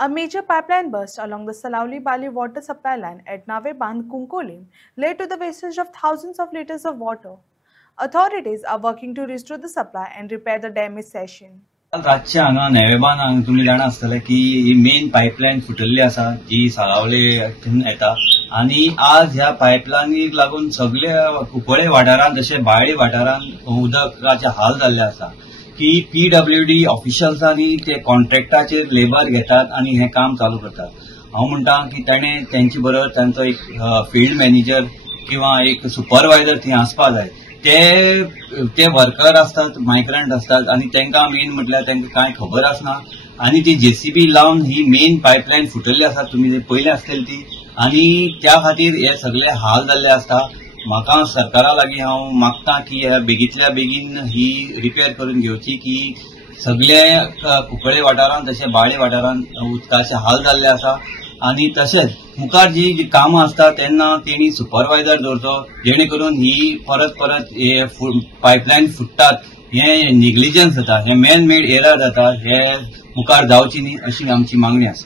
A major pipeline burst along the Salauli-Bali water supply line at Nave Bandh, Kunkolim led to the wastage of thousands of liters of water. Authorities are working to restore the supply and repair the damaged section. रातचे हांगा नेवेबान हांगा तुम्ही जाणा आसतले की ही main pipeline फुटल्ली आसा जी साळावलेतून येता आणि आज ह्या पायपलायनीक लागून सगळे कुंकळे वाठारांत जशे बाळ्ळी वाठारांत उदकाचे हाल जाल्ले आसा की PWD ऑफिशियल्सांनी ते कॉन्ट्रॅक्टाचेर लेबर घेतात आणि हे काम चालू करतात. हांव म्हणटा की ताणें तेंचे बरोबर तांचो एक फील्ड मॅनेजर किंवा एक सुपरवायझर थंय आसपा जाय. ते वर्कर असतात, मायग्रंट असतात आणि तांकां मेन म्हटल्यार तांकां कांय खबर आसना आणि ती JCB लावन ही मेन पायपलायन फुटल्ली आसा तुमी पयली आसतली ती आणि त्या खातीर हे सगळे हाल जाल्ले आसता. म्हाका सरकारा लागीं हांव मागतां की बेगींतल्या बेगीन ही रिपेर करून घेवची की सगळे कुंकळे वाठारांत तशें बाळ्ळी वाठारांत उदकाचे हाल जाल्ले आसा आणि तशेंच मुखार जी कामां आसता तेन्ना तेणी सुपरवायझर दवरचो जेणे करून ही परत हे पायपलायन फुटतात हे निग्लिजन्स जाता, हे मॅन मेड एरर जाता, हे मुखार जावची न्ही अशी आमची मागणी आसा.